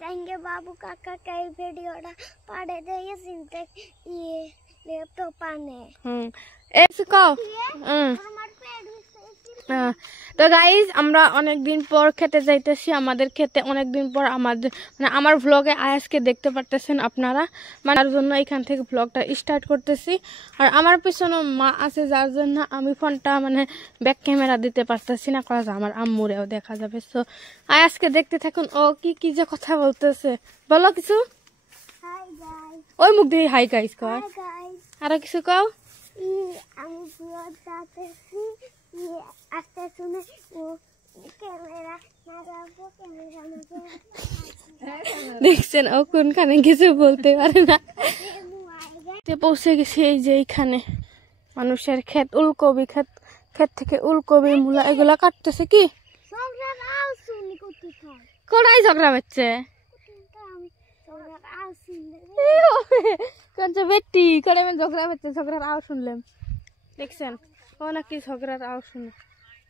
Guys बाबू काका का वीडियोটা পাড়ে দিয়ে চিনতে ল্যাপটপ আনে এসকো তো গাইস আমরা অনেক দিন পর খেতে যাইতেছি আমাদের খেতে অনেক দিন পর আমাদের মানে আমার ভ্লগে আজকে দেখতে পারতেছেন আপনারা মানে তার জন্য এখান থেকে ভ্লগটা স্টার্ট করতেছি আর আমার পিছনে মা আছে যার জন্য আমি ফোনটা মানে ব্যাক ক্যামেরা দিতে পারতেছি না কারণ আমার আম্মুরেও দেখা যাবে সো আজকে দেখতে থাকুন ও কি কি যে কথা বলতেছে বলো কিছু হাই গাইস ওই মুখ দিয়ে হাই গাইস কর হাই গাইস আর কিছু কও আমি ব্লগ করতেছি আস্তে শুনে ও ক্যামেরা লাগাবো ক্যামেরা দেখছেন ও কোনখানে কিছু বলতে পারে না পৌঁছে গেছি এই যে এইখানে মানুষের ক্ষেত উলকপি ক্ষেত থেকে উলকপি মূলা এগুলা কাটতেছে কি কোথায় ঝগড়া হচ্ছে বেটি করে ঝগড়া হচ্ছে ঝগড়ার আওয়াজ শুনলাম দেখছেন ও নাকি ঝগড়ার আওয়াজ শুনে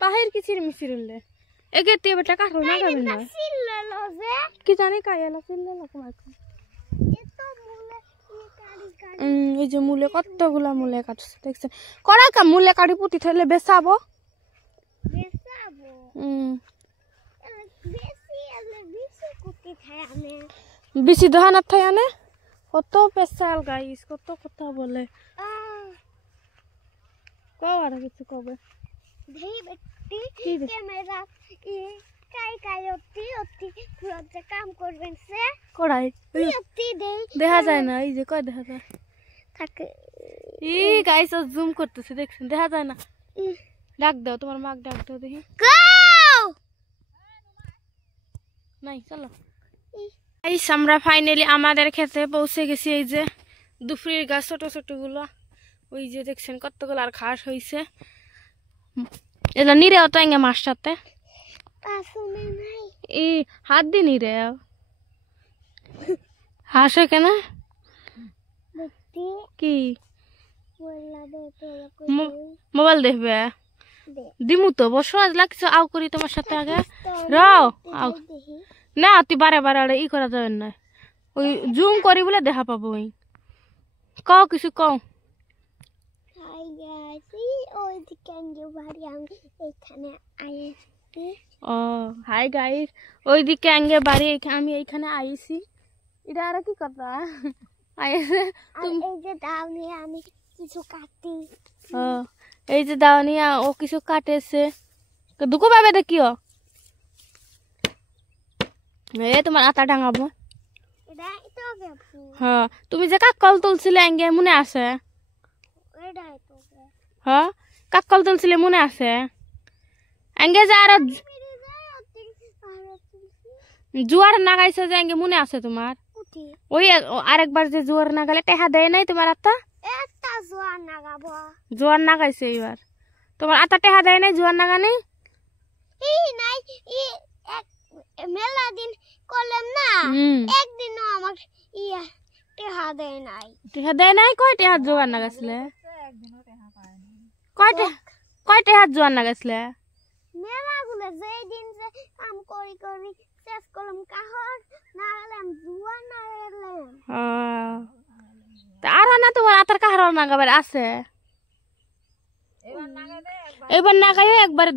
পাহির কি চিরমিচির উঠলে এগে তুই বেটা কাঠো না যাবে না কি জানি কাইলা চিনলে এই যে মূলে কতগুলা মূলে কাটছে দেখছেন কড়া কা মূলে কাটি পুঁতি থাকলে বেচাবো বেশি দোহানার থাই আনে কত পেশাল গাইস কত কথা বলে কও আর কিছু কবে কাম করবেন সে কড়াই দেখা যায় না এই যে কয় দেখা যায় ই গাইস জুম করতেছে দেখছেন দেখা যায় না ডাক দাও তোমার মাক ডাক দাও দেখি নাই চলো গাইস আমরা ফাইনালি আমাদের খেতে পৌঁছে গেছি এই যে দুপুরের গাছ ছোট ছোট গুলো ওই যে দেখছেন কতগুলো আর ঘাস হয়েছে এটা নিরে অত এঙ্গে মাছ সাথে এই হাত দি নিরে হাস কেন কি মোবাইল দেখবে দিমু তো বসো আজ লাগছে আও করি তোমার সাথে আগে রাও আও না তুই বারে বারে ই করা যাবে না ওই জুম করি বলে দেখা পাবো ওই কও কিছু কও ও হাই গাইস ওইদিকে আঙ্গে বাড়ি আমি এইখানে আইছি এটা আর কি কথা আইছে এই যে দাও নিয়ে আমি কিছু কাটি ও এই যে দাও নিয়ে ও কিছু কাটেছে দুকো পাবে দেখিও এ তোমার আটা ডাঙাবো হ্যাঁ তুমি যে কাকল তুলছিলে আঙ্গে মনে আছে হ্যাঁ কাকল তুলছিলে মনে আছে আঙ্গে যে আর জুয়ার নাগাইছে যে আঙ্গে মনে আছে তোমার ওই আরেকবার যে জুয়ার নাগালে টেহা দেয় নাই তোমার আত্মা জোয়ার নাগাইছে এইবার তোমার আতা টেহা দেয় নাই জোয়ার নাগানে মেলা দিন করলাম না একদিনও আমার টেহা দেয় নাই কয় টেহা জোয়ার নাগাইছিলে কয় টেহা জোয়ার নাগাইছিলে মেলা গুলো যেই দিন যে কাম করি করি শেষ করলাম কাহর নাগালাম জোয়ার নাগালাম আর না তোমার আতার কাহার নাগাবার আছে এবার নাগাইও একবারে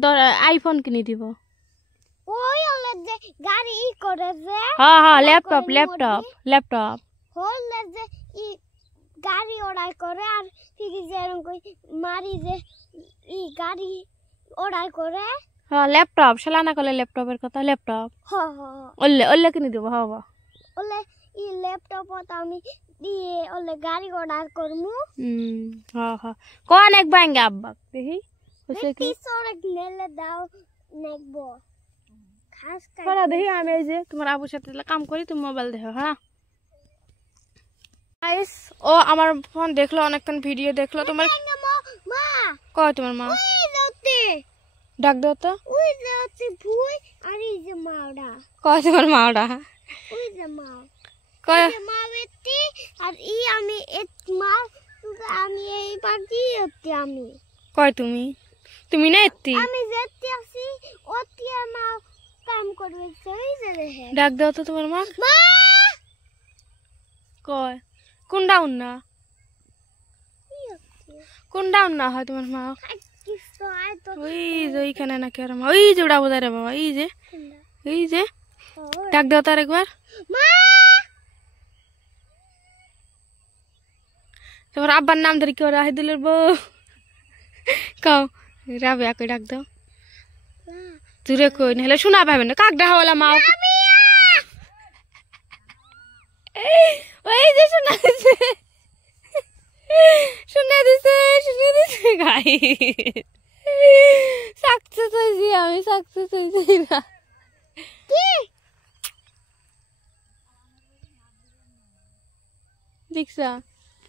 আইফোন কিনে দিব ওই হলে যে গাড়ি করে যে হ্যাঁ হ্যাঁ ল্যাপটপ হলে যে ই গাড়ি ওড়াই করে আর ঠিক যে এরকম মারি যে ই গাড়ি ওড়াই করে হ্যাঁ ল্যাপটপ শালা না করলে ল্যাপটপের কথা ল্যাপটপ হ্যাঁ হ্যাঁ ওলে কিনে দিব হবা ওলে ই ল্যাপটপ আমি দিয়ে ওলে গাড়ি অর্ডার করমু হ্যাঁ হ্যাঁ কোন এক বাঙ্গে আব্বা দেখি হইছে কি সরক নেলে দাও নেকবো খাস করা দেখি আমি এই যে তোমার আবুর সাথে কাম করি তুমি মোবাইল দেখো হ্যাঁ গাইস ও আমার ফোন দেখলো অনেকক্ষণ ভিডিও দেখলো তোমার মা কয় তোমার মা ওই যাতে ডাক দাও তো ওই যাতে ভুই আর এই যে মাওড়া কয় তোমার মাওড়া ওই যে মা কয় মা বেটি আর ই আমি এক মা আমি এই পাখি হতে আমি কয় তুমি না এত্তি আমি যেতে আসি ওতে মা কাম করবে সেই যে ডাক দাও তো তোমার মা মা কয় কোনটা উন্না হয় তোমার মা ওই যে ওইখানে নাকি আর মা ওই যে ওটা বোঝায় রে বাবা এই যে ডাক দাও তার একবার তোমার আব্বার নাম ধরে কেউ রাহিদুলের বউ কও রাবিয়া কই ডাক দাও জুড়ে কই নাহলে শোনা পাবে না কাক ডাহা বলা মাও ওই যে শুনে দিছে গাই সাকসেস হয়েছি আমি সাকসেস হয়েছি না দেখছা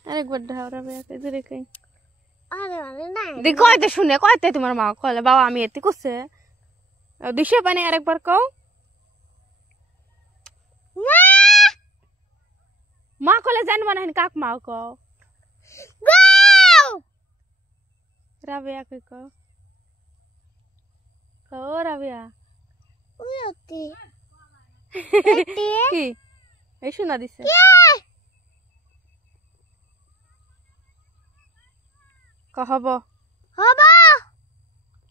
আরেকবার ডাহা রাবিয়া কই জুড়ে কই কয়তে শুনে কয়তে তোমার মা কলে বাবা আমি এতে করছে দিশে পানি আরেকবার কও মা কলে জানবা না কাক মা কও রাবিয়া কই কও কও রাবিয়া কি এই শোনা দিছে হব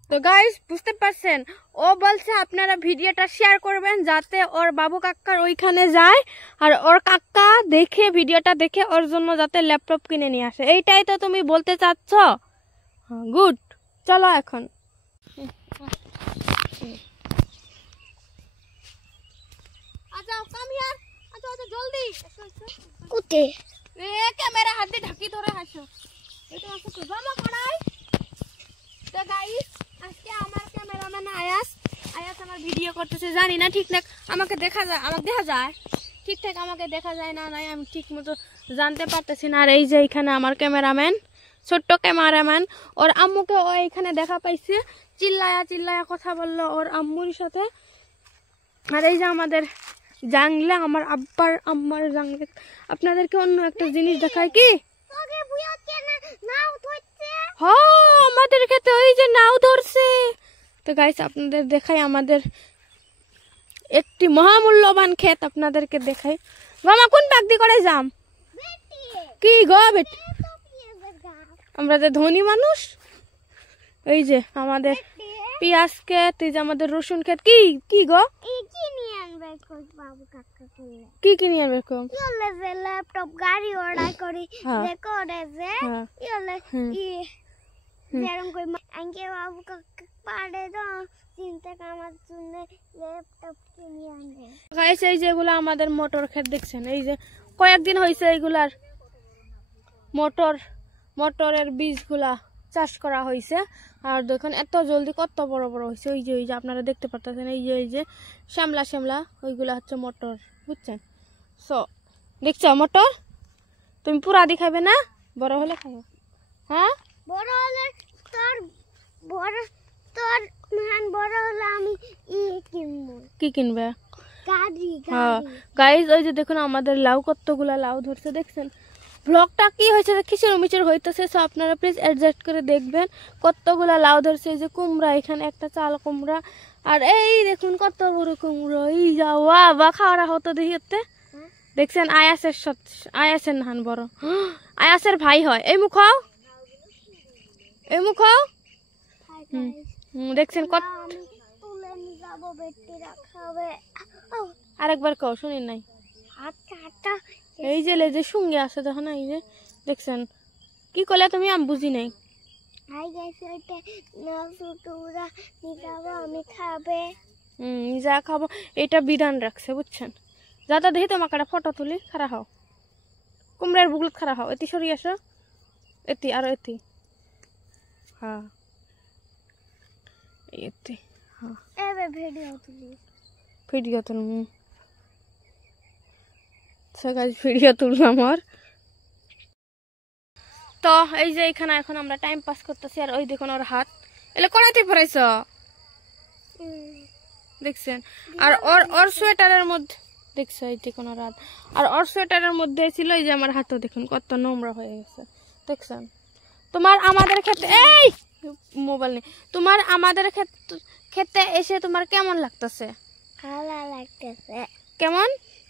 তো গাইস বুঝতে পারছেন ও বলছে আপনারা ভিডিওটা শেয়ার করবেন যাতে ওর বাবু কাকার ওইখানে যায় আর ওর কাকা দেখে ভিডিওটা দেখে ওর জন্য যাতে ল্যাপটপ কিনে নিয়ে আসে এইটাই তো তুমি বলতে চাচ্ছ গুড চলো এখন আচ্ছা কাম হিয়ার আচ্ছা জলদি কুতে ক্যামেরা হাত দিয়ে ঢাকি ধরে হাসো এটা আছে তো জামা করাই তো গাইস আজকে আমার ক্যামেরাম্যান আয়াস আমার ভিডিও করতেছে জানি না ঠিক না আমাকে দেখা যায় ঠিকঠাক আমাকে দেখা যায় না নাই আমি ঠিক মতো জানতে পারতেছি না আর এই যে এখানে আমার ক্যামেরাম্যান ছোট্ট ক্যামেরাম্যান ওর আম্মুকে ও এখানে দেখা পাইছে চিল্লায়া কথা বললো ওর আম্মুর সাথে আর এই যে আমাদের জাংলা আমার আম্মার জাংলা আপনাদেরকে অন্য একটা জিনিস দেখায় কি আমাদের ক্ষেতে ওই যে নাও ধরছে তো গাইস আপনাদের দেখাই আমাদের একটি মহামূল্যবান ক্ষেত আপনাদেরকে দেখাই মামা কোন পাক দি করে যাম কি গো বেটি আমরা যে ধনী মানুষ এই যে আমাদের পেঁয়াজ ক্ষেত এই যে আমাদের রসুন ক্ষেত কি কি গো কি কিনে আনবে কম ল্যাপটপ গাড়ি অর্ডার করি দেখো যে যেরকম কই আঙ্কে বাবু কাকা পাড়ে দাও চিন্তা কামার জন্য ল্যাপটপ কিনে আনবে গাইস এই যেগুলো আমাদের মোটর ক্ষেত দেখছেন এই যে কয়েকদিন হইছে এইগুলার মোটরের বীজগুলা চাষ করা হয়েছে আর দেখুন এত জলদি কত বড় বড় হয়েছে ওই যে আপনারা দেখতে পারতেছেন এই যে শ্যামলা ওইগুলা হচ্ছে মোটর বুঝছেন সো দেখছো মোটর তুমি পুরা দেখাবে না বড় হলে খাবে হ্যাঁ বড় হলে তোর বড় হলে আমি কিনবো কি কিনবে গাড়ি গাইস ওই যে দেখুন আমাদের লাউ কতগুলা লাউ ধরছে দেখছেন ব্লগটা কি হয়েছে কিসের মিচের হইতেছে সো আপনারা প্লিজ অ্যাডজাস্ট করে দেখবেন কতগুলা লাউ ধরছে এই যে কুমড়া এখানে একটা চাল কুমড়া আর এই দেখুন কত বড় কুমড়ো এই যাও বা খাওয়া হতো দেখি দেখছেন আয়াসের নাহান বড় আয়াসের ভাই হয় এই মুখ দেখছেন কত আরেকবার কও শুনি নাই এই যে লেজে সঙ্গে আছে দেখো না এই যে দেখছেন কি করলে তুমি আমি বুঝি নাই যা খাবো এটা বিধান রাখছে বুঝছেন যাতা দেখি তোমাকে একটা ফটো তুলি খারাপ হও কুমড়ার বুকলত খারাপ হও এটি সরি আসো এটি আরো এটি হ্যাঁ এটি হ্যাঁ ভিডিও তুলি ভিডিও তুললাম আর তো এই যে এখানে এখন আমরা টাইম পাস করতেছি আর ওই দেখুন ওর হাত এলে কড়াইতে পড়াইছ দেখছেন আর ওর সোয়েটারের মধ্যে দেখছো এই দেখুন ওর হাত আর ওর সোয়েটারের মধ্যে ছিল এই যে আমার হাতও দেখুন কত নোংরা হয়ে গেছে দেখছেন তোমার আমাদের ক্ষেত্রে এই মোবাইল নেই তোমার আমাদের ক্ষেত্রে এসে তোমার কেমন লাগতেছে ভালো লাগতেছে কেমন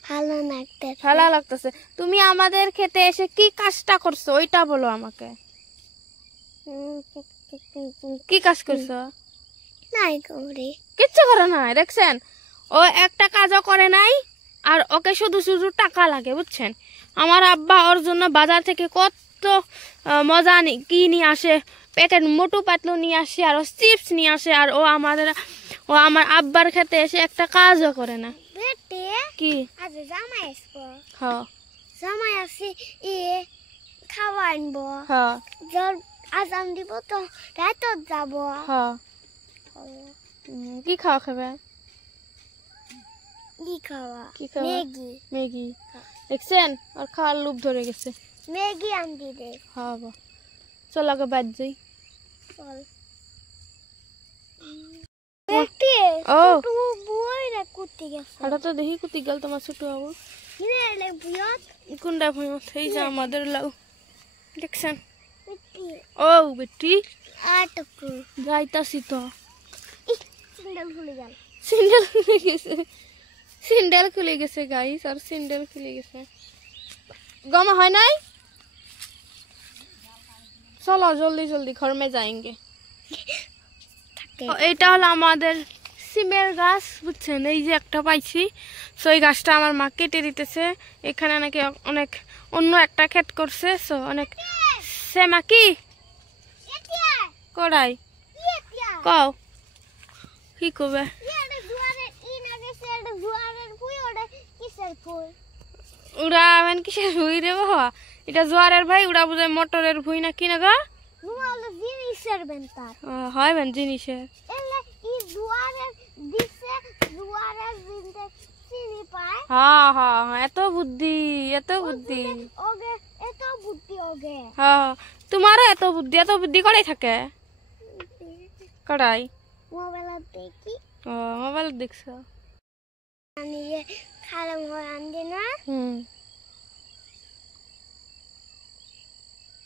ভালো লাগতে ভালো লাগতেছে। তুমি আমাদের খেতে এসে কি কাজটা করছো ওইটা বলো আমাকে। কি কাজ করছো? নাই করে কিচ্ছু করে নাই, দেখছেন? ও একটা কাজও করে নাই, আর ওকে শুধু শুধু টাকা লাগে, বুঝছেন? আমার আব্বা ওর জন্য বাজার থেকে কত মজা কি নিয়ে আসে, প্যাকেট মোটু পাতলু নিয়ে আসে, আর চিপস নিয়ে আসে, আর ও আমার আব্বার খেতে এসে একটা কাজও করে না। বেটে কি? আজ জামাই আসবো, হ্যাঁ জামাই আসি খাওয়া আনবো, হ্যাঁ জল আজান দিব তো রাতত যাব। হ্যাঁ। কি খাওয়া খাবে? কি খাওয়া? কি খাওয়া? ম্যাগি। ম্যাগি। দেখছেন আর খাওয়ার লোভ ধরে গেছে। ম্যাগি আনতে দে। হ্যাঁ বা, চল আগে বাদ যাই। চল দেখতে ও তুই বইরা কুত্তি গেছে। হঠাৎ তো দেখি কুতি গেল তোমার ছোট বাবু। কিরে লে বুয়ত কোনটা ভয়ত এই যে আমাদের লাউ, দেখছেন? কুত্তি ও বেটি আটকু যাইতাছি তো। সিঙ্গেল খুলে গেল। সিন্ডেল খুলে গেছে, সিন্ডেল খুলে গেছে গাইস, আর সিন্ডেল খুলে গেছে। গম হয় নাই? চলো জলদি জলদি ঘর মে যাएंगे। এইটা হলো আমাদের সিমের গাছ, বুঝছেন? এই যে একটা পাইছি, সো এই গাছটা আমার মা কেটে দিতেছে। এখানে নাকি অনেক অন্য একটা ক্ষেত করছে, সো অনেক সেমা কি এটিয়া কড়াই এটিয়া কও কি করবে? এটা জুয়ারের ইনা গেছে, এটা জুয়ারের ফুই ওটা কিসের ফুই? উড়া মানে কিসের ভুই রে বাবা? এটা জোয়ারের ভাই, উড়া বুঝায় মোটরের ভুই না কি না গা? নুয়ালে জিনিসের বেন্তার হয় বেন জিনিসের। এলে ই জুয়ারের দিছে, জুয়ারের বিনতে চিনি পায়। হ্যাঁ হ্যাঁ হ্যাঁ, এত বুদ্ধি এত বুদ্ধি। ওগে এত বুদ্ধি ওগে। হ্যাঁ তোমারও এত বুদ্ধি, এত বুদ্ধি করাই থাকে কড়াই। মোবাইলে দেখি ও মোবাইল দেখছো? আমি যে খালাম হয় আনবে না।